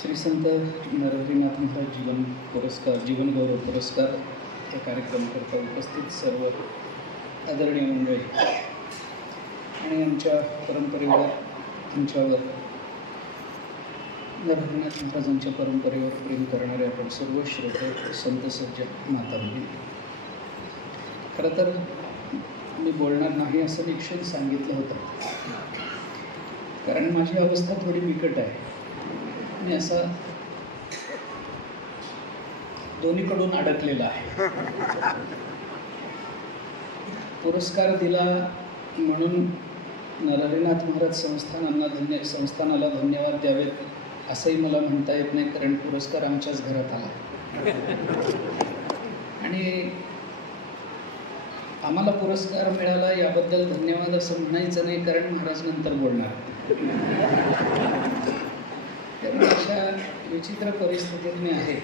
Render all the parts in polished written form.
श्री संत नरहरीनाथ महाराज जीवन गौरव पुरस्कार या कार्यक्रमाकरता उपस्थित सर्व आदरणीय मंडळी आणि आमच्या परंपरेवर आमच्यावर नरहरीनाथ महाराजांच्या परंपरेवर प्रेम करणारे आपण सर्व श्रोते संत सज्जन माता भगिनी, खरं तर मी बोलणार नाही असं निश्चित सांगितलं होतं, कारण माझी अवस्था थोडी बिकट आहे आणि असा दोन्हीकडून अडकलेला आहे. पुरस्कार दिला म्हणून नरहरीनाथ महाराज संस्थानाला धन्यवाद द्यावेत असंही मला म्हणता येत नाही, कारण पुरस्कार आमच्याच घरात आला आणि आम्हाला पुरस्कार मिळाला याबद्दल धन्यवाद असं म्हणायचं नाही, कारण महाराज नंतर बोलणार. त्यामुळे अशा विचित्र परिस्थितीत मी आहे.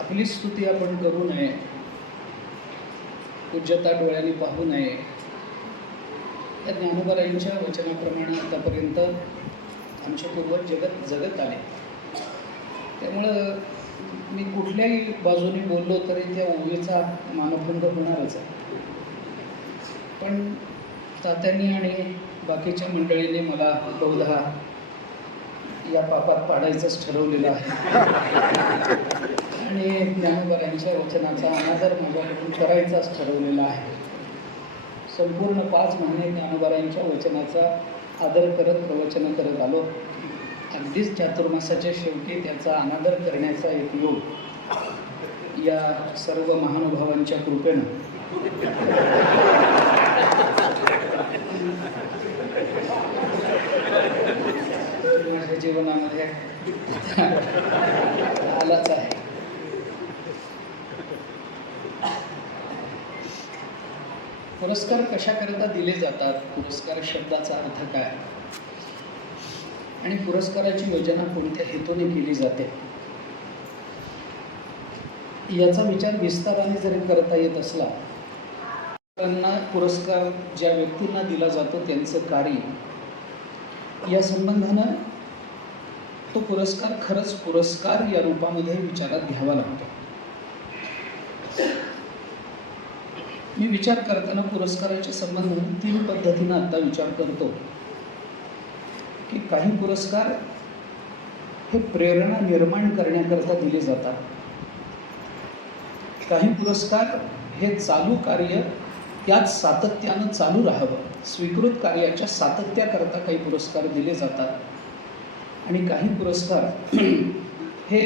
आपली स्तुती आपण करू नये, पूज्यता डोळ्यांनी पाहू नये, या ज्ञानोबारायांच्या वचनाप्रमाणे आतापर्यंत आमचे पूर्वज जगत आले. त्यामुळं मी कुठल्याही बाजूने बोललो तरी त्या ओवीचा मानभंग होणारच आहे. पण तात्यांनी आणि बाकीच्या मंडळीने मला बहुधा या पापात पाडायचंच ठरवलेलं आहे आणि ज्ञानोबारायांच्या वचनाचा अनादर माझ्याकडून करायचाच ठरवलेला आहे. संपूर्ण 5 महिने ज्ञानोबारायांच्या वचनाचा आदर करत प्रवचन करत आलो. अगदीच चातुर्मासाच्या शेवटी त्याचा अनादर करण्याचा एक योग या सर्व महानुभावांच्या कृपेनं माझ्या जीवनामध्ये आलाच आहे. पुरस्कार कशाकरता दिले जातात, पुरस्कार शब्दाचा अर्थ काय आणि पुरस्काराची योजना कोणत्या हेतूने केली जाते याचा विचार विस्ताराने जरी करता येत असला, त्यांना पुरस्कार ज्या व्यक्तींना दिला जातो त्यांचं कार्य या संबंधानं तो पुरस्कार खरंच पुरस्कार या रूपामध्ये विचारात घ्यावा लागतो. मी विचार करताना पुरस्काराच्या संबंधाने 3 पद्धतीनं आता विचार करतो की काही पुरस्कार हे प्रेरणा निर्माण करण्याकरता दिले जातात, काही पुरस्कार हे चालू कार्य यात सातत्यानं चालू राहावं, स्वीकृत कार्याच्या सातत्याकरता काही पुरस्कार दिले जातात आणि काही पुरस्कार हे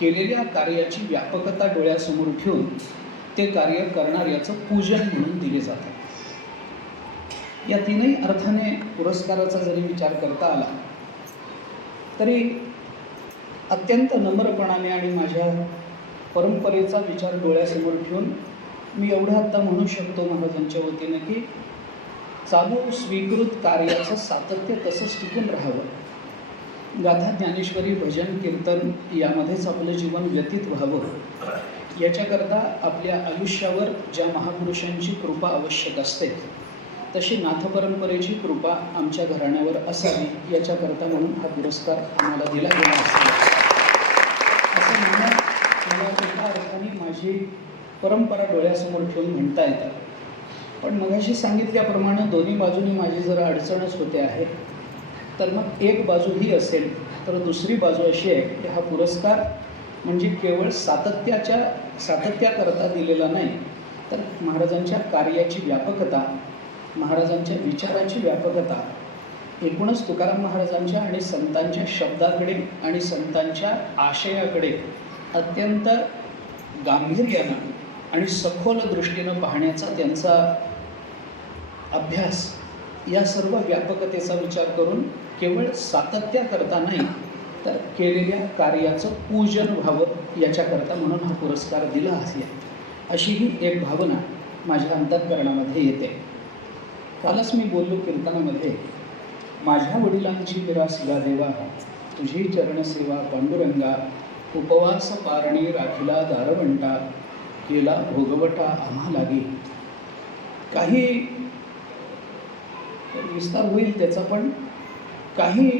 केलेल्या कार्याची व्यापकता डोळ्यासमोर ठेवून ते कार्य करणाऱ्याचं पूजन म्हणून दिले जातात. या 3ही अर्थाने पुरस्काराचा जरी विचार करता आला तरी अत्यंत नम्रपणाने आणि माझ्या परंपरेचा विचार डोळ्यासमोर ठेवून मी एवढं आत्ता म्हणू शकतो महाराजांच्या वतीनं की चालू स्वीकृत कार्याचं सातत्य तसंच टिकून राहावं. गाथा ज्ञानेश्वरी भजन कीर्तन यामध्येच आपलं जीवन व्यतीत व्हावं याच्याकरता आपल्या आयुष्यावर ज्या महापुरुषांची कृपा आवश्यक असते तशी नाथपरंपरेची कृपा आमच्या घराण्यावर असावी याच्याकरता म्हणून हा पुरस्कार आम्हाला दिला गेला असेल असं म्हणणं मला एका अर्थाने माझी परंपरा डोळ्यासमोर ठेवून म्हणता येतात. पण मगाशी सांगितल्याप्रमाणे दोन्ही बाजूनी माझी जर अडचणच होते आहे, तर मग एक बाजू ही असेल तर दुसरी बाजू अशी आहे की हा पुरस्कार म्हणजे केवळ सातत्याकरता दिलेला नाही, तर महाराजांच्या कार्याची व्यापकता, महाराजांच्या विचाराची व्यापकता, एकूणच तुकाराम महाराजांच्या आणि संतांच्या शब्दाकडे आणि संतांच्या आशयाकडे अत्यंत गांभीर्यानं आणि सखोल दृष्टीनं पाहण्याचा त्यांचा अभ्यास, या सर्व व्यापकतेचा विचार करून केवळ सातत्याकरता नाही तर केलेल्या कार्याचं पूजन व्हावं याच्याकरता म्हणून हा पुरस्कार दिला असेल अशी ही एक भावना माझ्या अंतःकरणामध्ये येते. कालच मी बोललो कीर्तनामध्ये, माझ्या वडिलांची विरास गा देवा, तुझी चरणसेवा पांडुरंगा, उपवास पारणी राखिला दारवंटा, केला भोगवटा आम्हा लागे. काही तर विस्तार होईल त्याचा, पण काही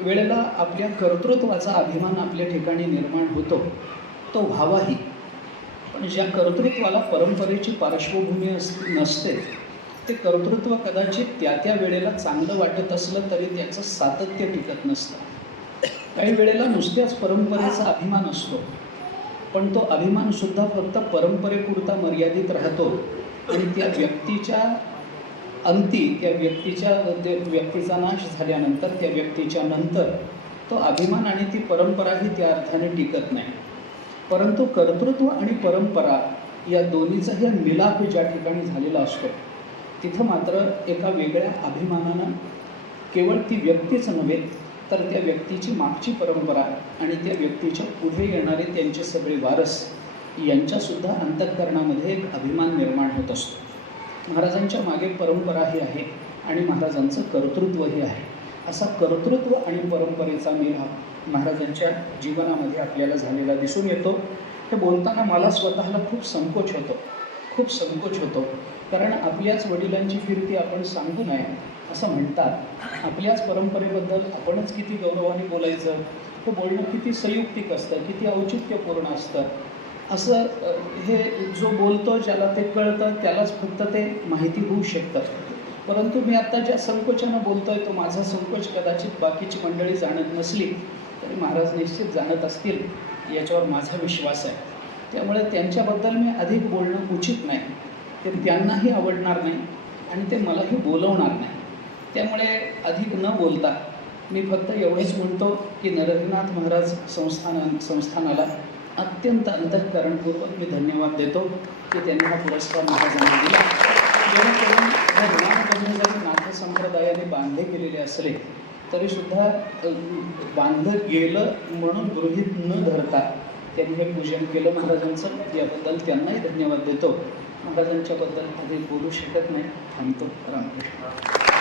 वेळेला आपल्या कर्तृत्वाचा अभिमान आपल्या ठिकाणी निर्माण होतो, तो व्हावाही. पण ज्या कर्तृत्वाला परंपरेची पार्श्वभूमी नसते, ते कर्तृत्व कदाचित त्या त्या वेळेला चांगलं वाटत असलं तरी त्याचं सातत्य टिकत नसतं. काही वेळेला नुसत्याच परंपरेचा अभिमान असतो, पण तो अभिमानसुद्धा फक्त परंपरेपुरता मर्यादित राहतो आणि त्या व्यक्तीच्या अंती, त्या व्यक्तीचा नाश झाल्यानंतर, त्या व्यक्तीच्या नंतर तो अभिमान आणि ती परंपराही त्या अर्थाने टिकत नाही. परंतु कर्तृत्व आणि परंपरा या दोन्हीचाही मिलाप ज्या ठिकाणी झालेला असतो, तिथं मात्र एका वेगळ्या अभिमानानं केवळ ती व्यक्तीच नव्हे, तर त्या व्यक्तीची मागची परंपरा आणि त्या व्यक्तीच्या पुढे येणारे त्यांचे सगळे वारस यांच्यासुद्धा अंतःकरणामध्ये एक अभिमान निर्माण होत असतो. महाराजांच्या मागे परंपराही आहे आणि महाराजांचं कर्तृत्वही आहे. असा कर्तृत्व आणि परंपरेचा मिलाप महाराजांच्या जीवनामध्ये आपल्याला झालेला दिसून येतो. हे बोलताना मला स्वतःला खूप संकोच होतो, कारण आपल्याच वडिलांची कीर्ती आपण सांगू नये असं म्हणतात. आपल्याच परंपरेबद्दल आपणच किती गौरवाने बोलायचं, हे बोलणं किती संयुक्तिक असतं, किती औचित्यपूर्ण असतं. असं हे जो बोलतो, ज्याला ते कळतं, त्यालाच फक्त ते माहिती होऊ शकतं. परंतु मी आत्ता ज्या संकोचानं बोलतोय, तो माझा संकोच कदाचित बाकीची मंडळी जाणत नसली तरी महाराज निश्चित जाणत असतील, याच्यावर माझा विश्वास आहे. त्यामुळे त्यांच्याबद्दल मी अधिक बोलणं उचित नाही. ते त्यांनाही आवडणार नाही आणि ते मलाही बोलवणार नाही. त्यामुळे अधिक न बोलता मी फक्त एवढेच म्हणतो की नरहरीनाथ महाराज संस्थानाला अत्यंत अंतःकरणपूर्वक मी धन्यवाद देतो की त्यांनी हा पुरस्कार महाराजांना दिला. जेणेकरून हे ऋणानुबंध जरी नाथ संप्रदायाने बांधले गेलेले असले तरीसुद्धा बांधलं गेलं म्हणून गृहीत न धरता त्यांनी हे पूजन केलं महाराजांचं. याबद्दल त्यांनाही धन्यवाद देतो. महाराजांच्याबद्दल अधिक बोलू शकत नाही. थांबतो. रामकृष्ण.